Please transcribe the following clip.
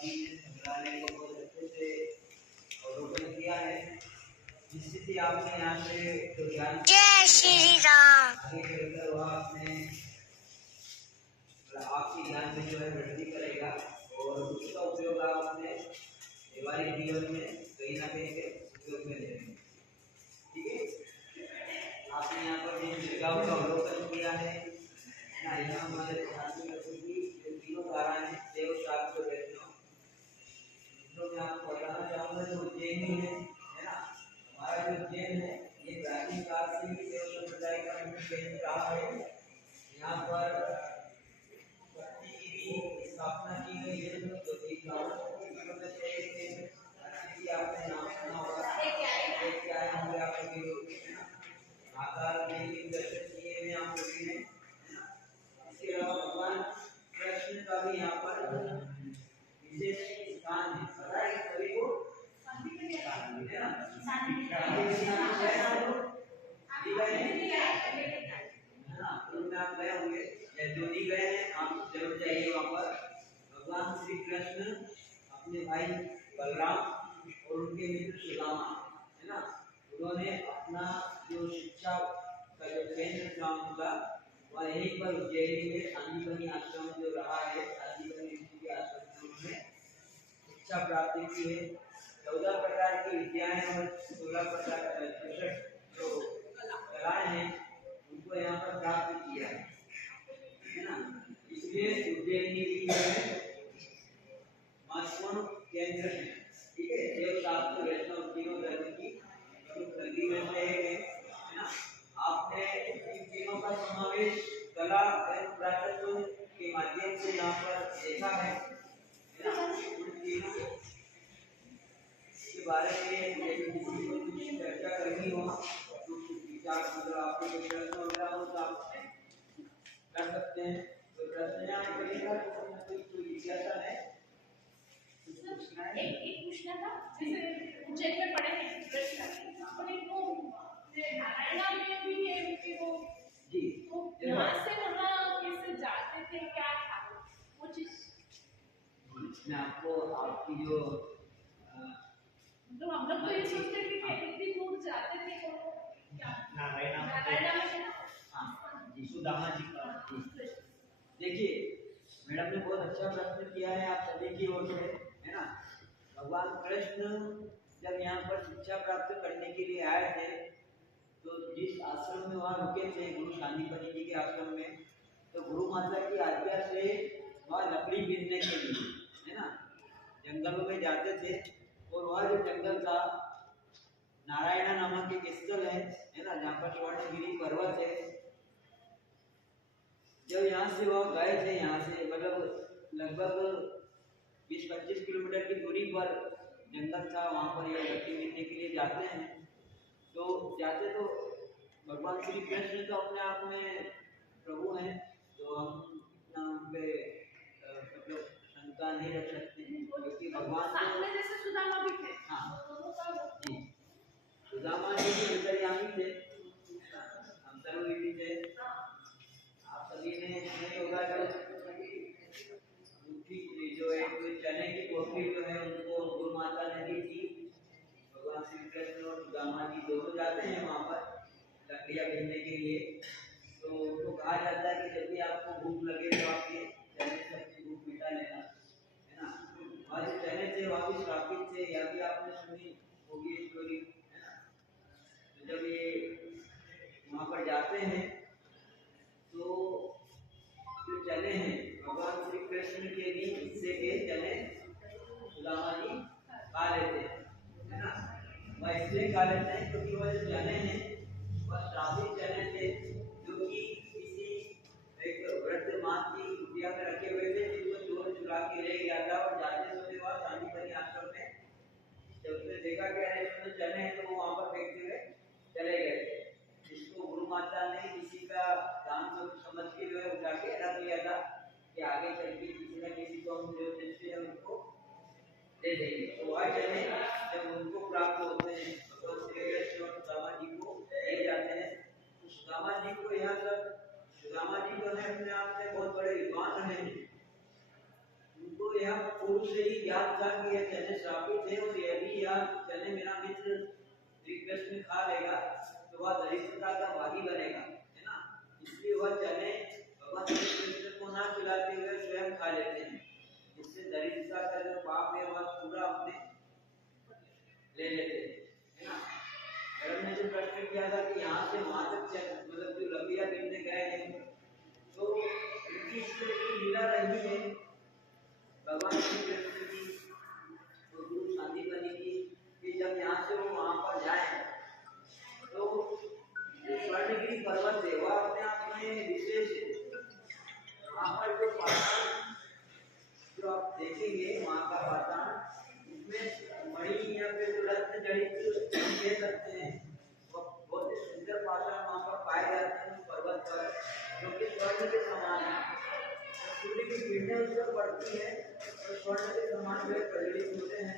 जी ने संग्रहालय को बहुत अच्छे से अवलोकन किया है। निश्चित ही आपने यहाँ से जो ज्ञान जय श्री राम आगे चलकर वह आपने आपकी ज्ञान में जो है वृद्धि करेगा और उसका उपयोग आप अपने व्यवहारिक जीवन में कहीं ना कहीं के उपयोग में लेंगे। ठीक है, आपने यहाँ पर जिन जगहों का अवलोकन किया है ना, यहाँ हमारे शांति की जो तीनों धारा है देव शास्त्र वैष्णव, जो मैं आपको बताना चाहूँगा जो उज्जैन ही है ना। हमारा जो उज्जैन है ये प्राचीन काल से ही देव संप्रदाय का केंद्र रहा है। यहाँ पर भक्ति की भी स्थापना की गई है। तो एक आपने नाम सुना होगा, एक क्या है होंगे आप सभी माता देवी के दर्शन किए हैं आप सभी ने। इसके अलावा भगवान कृष्ण का भी यहाँ पर विशेष स्थान है। पता है सभी को है ना, आप गए होंगे या जो नहीं गए हैं आप जरूर जाइए वहाँ पर। भगवान श्री कृष्ण अपने भाई बलराम और उनके मित्र सुदामा है ना, उन्होंने अपना जो शिक्षा का जो केंद्र था उनका वह यहीं पर उज्जैन में संजीवनी आश्रम जो रहा है, संजीवनी ऋषि के आश्रम में शिक्षा प्राप्ति की है। 14 प्रकार की विद्याएं और 16 प्रकार जो कलाएं हैं उनको यहाँ पर प्राप्त किया है ना। इसलिए उज्जैन भी महत्वपूर्ण केंद्र है। ठीक है, देव शास्त्र वैष्णव तीनों धर्म की प्रमुख नदी में से एक है ना। आपने इन तीनों का समावेश कला एवं पुरातत्व के माध्यम से यहाँ पर देखा है ना। उन तीनों के बारे में कुछ चर्चा करनी हो, कुछ विचार मतलब आपके कोई प्रश्न वगैरह हो तो आप कर सकते हैं। तो प्रश्न यहाँ करिएगा, कोई जिज्ञासा है? एक पूछना था, जैसे उज्जैन में पढ़े हैं प्रश्न, और एक वो नारायणा में भी है उनके वो जी, तो यहाँ से वहाँ कैसे जाते थे, क्या था वो चीज? मैं आपको आपकी जो तो हम लोग तो ये सोचते थे कि इतनी दूर जाते थे वो क्या नारायणा में है ना। हाँ जी, सुदामा जी का। देखिए मैडम ने बहुत अच्छा प्रश्न किया है आप सभी की ओर से है ना। भगवान कृष्ण जब यहाँ पर शिक्षा प्राप्त करने के लिए आए थे तो जिस आश्रम में वहाँ रुके थे गुरु शांतिपनि जी के आश्रम में, तो गुरु माता की आज्ञा से वहाँ लकड़ी बीनने के लिए है ना जंगलों में जाते थे। और वहाँ जो जंगल था नारायणा नामक एक स्थल है ना, जहाँ पर स्वर्णगिरी पर्वत है। जब यहाँ से वह गए थे, यहाँ से मतलब लगभग 20-25 किलोमीटर की दूरी पर जंगल था, वहाँ पर ये लकड़ी बीनने के लिए जाते हैं। तो जाते तो भगवान श्री कृष्ण तो अपने आप में प्रभु हैं, तो हम इतना उन पे मतलब शंका नहीं रख सकते क्योंकि भगवान साथ में जैसे सुदामा भी थे। हाँ जी, सुदामा जी भी अंतर्यामी थे, हम सर्वव्यापी थे। आप सभी ने सुना होगा जो एक चने की टोकरी जो है उनको गुरु माता ने दी थी। भगवान श्री कृष्ण और सुदामा जी दोनों जाते हैं वहाँ पर लकड़ियाँ बीनने के लिए। तो उनको कहा जाता है कि जब भी आपको भूख लगे तो आप ये चने से अपनी भूख मिटा लेना है ना। वहाँ जो चने थे वहाँ भी श्रापित थे, या भी आपने सुनी होगी स्टोरी है ना। तो जब ये वहाँ पर जाते हैं तो जो चने हैं भगवान श्री कृष्ण के भी हिस्से के चने सुदामा जी खा लेते हैं है ना। वह इसलिए खा लेते हैं क्योंकि वह जो चने हैं वह श्रापित चने थे जो कि किसी एक वृद्ध माँ की कुटिया में रखे हुए थे, जिनको चोर चुरा के ले गया था। और जाते समय वह शांतिपनि आश्रम में जब उसने देखा कि अरे इसमें चने हैं तो वो वहाँ पर फेंकते हुए चले गए थे। जिसको गुरु माता ने किसी का दान समझ के जो है उठा के रख लिया था कि आगे चल के किसी न किसी को हम जो देते हैं उनको दे देंगे। तो वह चने जब उनको प्राप्त होते हैं भगवान श्री कृष्ण और सुदामा जी को ले जाते हैं। तो सुदामा जी को यहाँ तक सुदामा जी जो है अपने आप में बहुत बड़े विद्वान हैं, उनको यह पूर्व से ही ज्ञात था कि यह चने श्रापित है, और यदि यह चने मेरा मित्र रिक्वेस्ट में खा लेगा तो वह दरिद्रता का भागी बनेगा, है ना। इसलिए वह चने भगवान श्री कृष्ण को ना खिलाते हुए स्वयं खा लेते हैं, जिससे दरिद्रता का जो पाप है वह पूरा अपने ले लेते हैं, है ना। मैडम ने जो प्रश्न किया था कि यहाँ से वहां तक मतलब जो लकड़ियां बीनने गए हैं, तो इनकी इस तरह की लीला रही है भगवान श्री कृष्ण की और गुरु शांतिपनी की, कि जब यहाँ से वो वहां पर जाए तो स्वर्णगिरी पर्वत है वह अपने आप में विशेष है। वहां पर जो पाषाण जो आप देखेंगे वहां का पाषाण, उसमें मणि या फिर जो रत्न जड़ित कह सकते हैं, वो बहुत ही सुंदर पाषाण वहां पर पाए जाते हैं उस पर्वत पर, जो कि स्वर्ण के समान है। सूर्य की किरणें उस पर पड़ती है तो स्वर्ण के समान वे प्रज्वलित होते हैं।